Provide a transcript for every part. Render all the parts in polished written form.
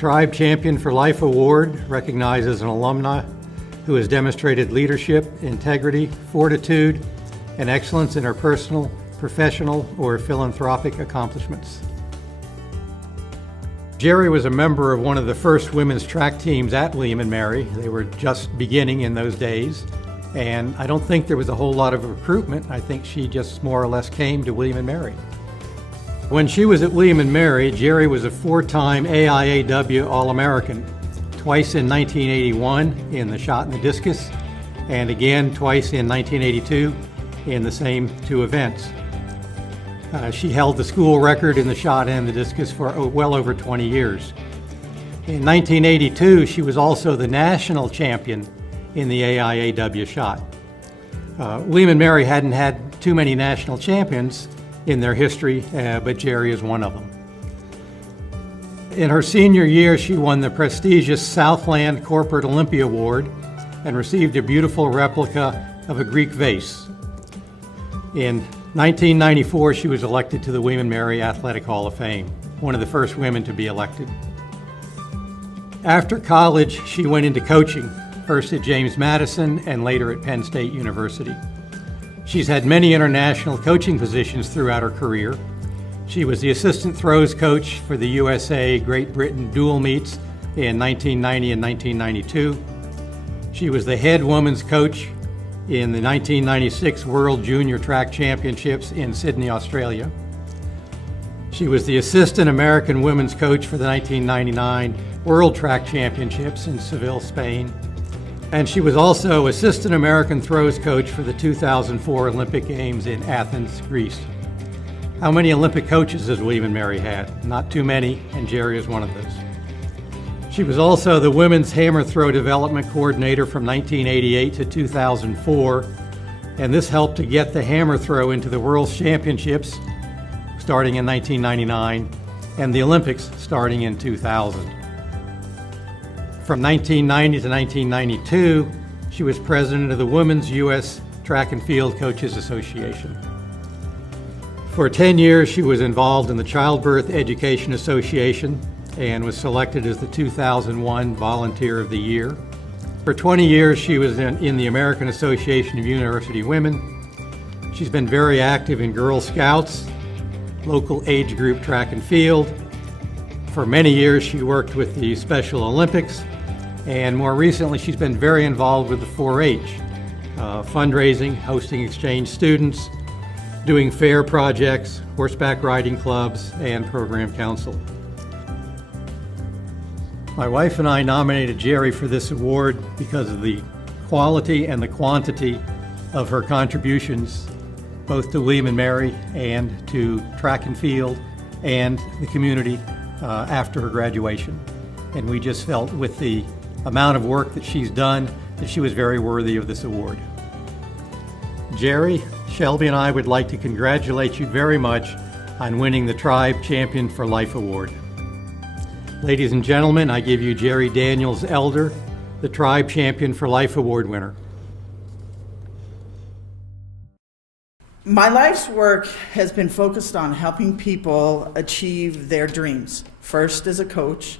Tribe Champion for Life Award recognizes an alumna who has demonstrated leadership, integrity, fortitude, and excellence in her personal, professional, or philanthropic accomplishments. Jeri was a member of one of the first women's track teams at William & Mary. They were just beginning in those days, and I don't think there was a whole lot of recruitment. I think she just more or less came to William & Mary. When she was at William & Mary, Jeri was a four-time AIAW All-American, twice in 1981 in the shot and the discus, and again twice in 1982 in the same two events. She held the school record in the shot and the discus for well over 20 years. In 1982, she was also the national champion in the AIAW shot. William & Mary hadn't had too many national champions in their history, but Jeri is one of them. In her senior year, she won the prestigious Southland Corporate Olympia Award and received a beautiful replica of a Greek vase. In 1994, she was elected to the William & Mary Athletic Hall of Fame, one of the first women to be elected. After college, she went into coaching, first at James Madison and later at Penn State University. She's had many international coaching positions throughout her career. She was the assistant throws coach for the USA Great Britain dual meets in 1990 and 1992. She was the head women's coach in the 1996 World Junior Track Championships in Sydney, Australia. She was the assistant American women's coach for the 1999 World Track Championships in Seville, Spain. And she was also assistant American throws coach for the 2004 Olympic Games in Athens, Greece. How many Olympic coaches has William & Mary had? Not too many, and Jeri is one of those. She was also the women's hammer throw development coordinator from 1988 to 2004, and this helped to get the hammer throw into the World Championships starting in 1999 and the Olympics starting in 2000. From 1990 to 1992, she was president of the Women's U.S. Track and Field Coaches Association. For 10 years, she was involved in the Childbirth Education Association and was selected as the 2001 Volunteer of the Year. For 20 years, she was in the American Association of University Women. She's been very active in Girl Scouts, local age group track and field. For many years, she worked with the Special Olympics, and more recently, she's been very involved with the 4-H, fundraising, hosting exchange students, doing fair projects, horseback riding clubs, and program council. My wife and I nominated Jeri for this award because of the quality and the quantity of her contributions, both to William & Mary and to track and field and the community after her graduation. And we just felt with the amount of work that she's done that she was very worthy of this award. Jeri, Shelby and I would like to congratulate you very much on winning the Tribe Champion for Life Award. Ladies and gentlemen, I give you Jeri Daniels Elder, the Tribe Champion for Life Award winner. My life's work has been focused on helping people achieve their dreams, first as a coach,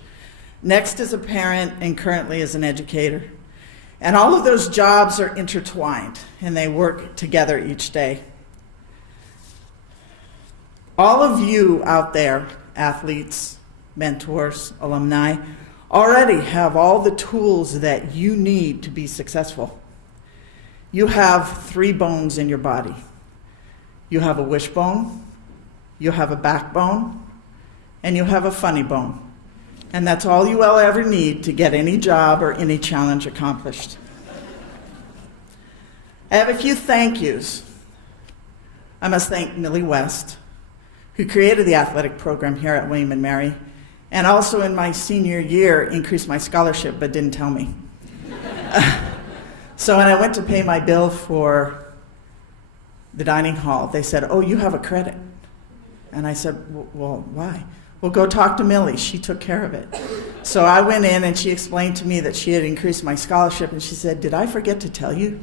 next as a parent, and currently as an educator. And all of those jobs are intertwined, and they work together each day. All of you out there, athletes, mentors, alumni, already have all the tools that you need to be successful. You have 3 bones in your body. You have a wishbone, you have a backbone, and you have a funny bone. And that's all you will ever need to get any job or any challenge accomplished. I have a few thank yous. I must thank Millie West, who created the athletic program here at William & Mary, and also in my senior year increased my scholarship but didn't tell me. So when I went to pay my bill for the dining hall, they said, "Oh, you have a credit." And I said, "Well, why?" "Well, go talk to Millie. She took care of it." So I went in and she explained to me that she had increased my scholarship, and she said, "Did I forget to tell you?"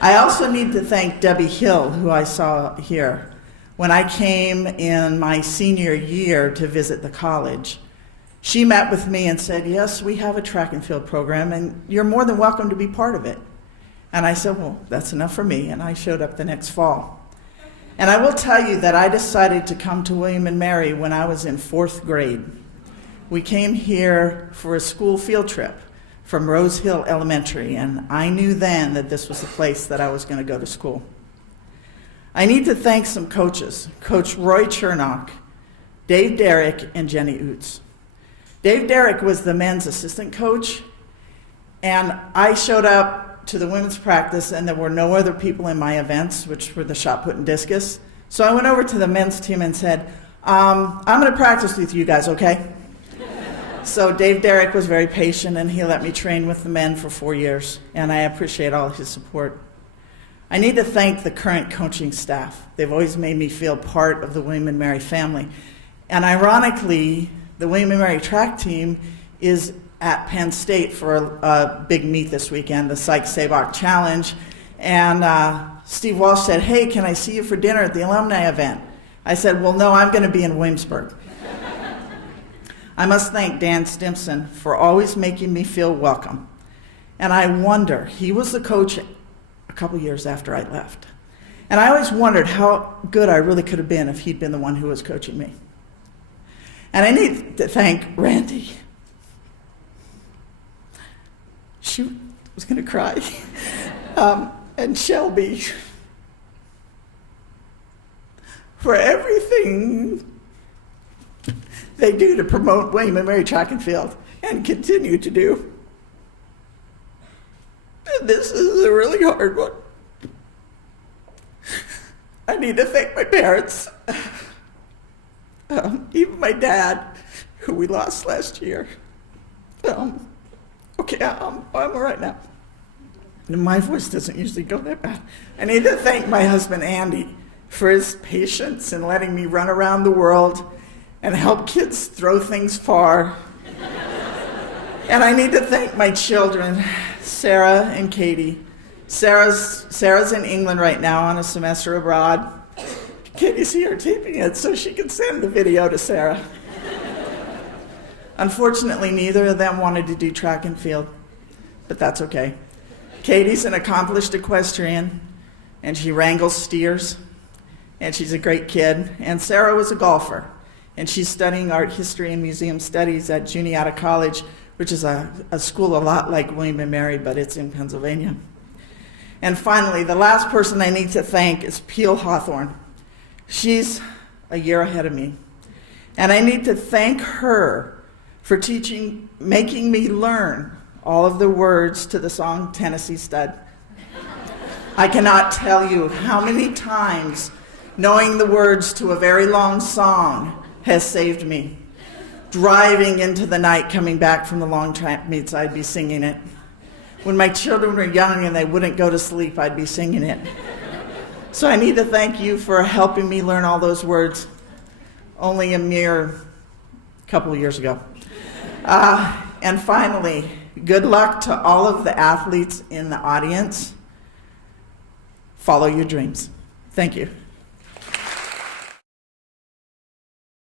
I also need to thank Debbie Hill, who I saw here. When I came in my senior year to visit the college, she met with me and said, yes, we have a track and field program, and you're more than welcome to be part of it. And I said, well, that's enough for me, and I showed up the next fall. And I will tell you that I decided to come to William and Mary when I was in 4th grade. We came here for a school field trip from Rose Hill Elementary, and I knew then that this was the place that I was going to go to school. I need to thank some coaches, Coach Roy Chernock, Dave Derrick, and Jenny Oots. Dave Derrick was the men's assistant coach, and I showed up to the women's practice, and there were no other people in my events, which were the shot put and discus. So I went over to the men's team and said, I'm going to practice with you guys, okay? So Dave Derrick was very patient, and he let me train with the men for 4 years, and I appreciate all his support. I need to thank the current coaching staff. They've always made me feel part of the William and Mary family. And ironically, the William and Mary track team is at Penn State for a big meet this weekend, the Sykes-Sabach Challenge. And Steve Walsh said, hey, can I see you for dinner at the alumni event? I said, well, no, I'm going to be in Williamsburg. I must thank Dan Stimson for always making me feel welcome. And I wonder, he was the coach a couple years after I left. And I always wondered how good I really could have been if he'd been the one who was coaching me. And I need to thank Randy. She was going to cry. And Shelby for everything they do to promote William and Mary track and field and continue to do. And this is a really hard one. I need to thank my parents, even my dad, who we lost last year. Okay, I'm all right now. And my voice doesn't usually go that bad. I need to thank my husband, Andy, for his patience in letting me run around the world and help kids throw things far. And I need to thank my children, Sarah and Katie. Sarah's in England right now on a semester abroad. Katie's here taping it so she can send the video to Sarah. Unfortunately, neither of them wanted to do track and field, but that's okay. Katie's an accomplished equestrian, and she wrangles steers, and she's a great kid. And Sarah was a golfer, and she's studying art history and museum studies at Juniata College, which is a school a lot like William and Mary, but it's in Pennsylvania. And finally, the last person I need to thank is Peel Hawthorne. She's a year ahead of me, and I need to thank her for making me learn all of the words to the song Tennessee Stud. I cannot tell you how many times knowing the words to a very long song has saved me. Driving into the night, coming back from the long track meets, I'd be singing it. When my children were young and they wouldn't go to sleep, I'd be singing it. So I need to thank you for helping me learn all those words only a mere couple years ago. And finally, good luck to all of the athletes in the audience. Follow your dreams. Thank you.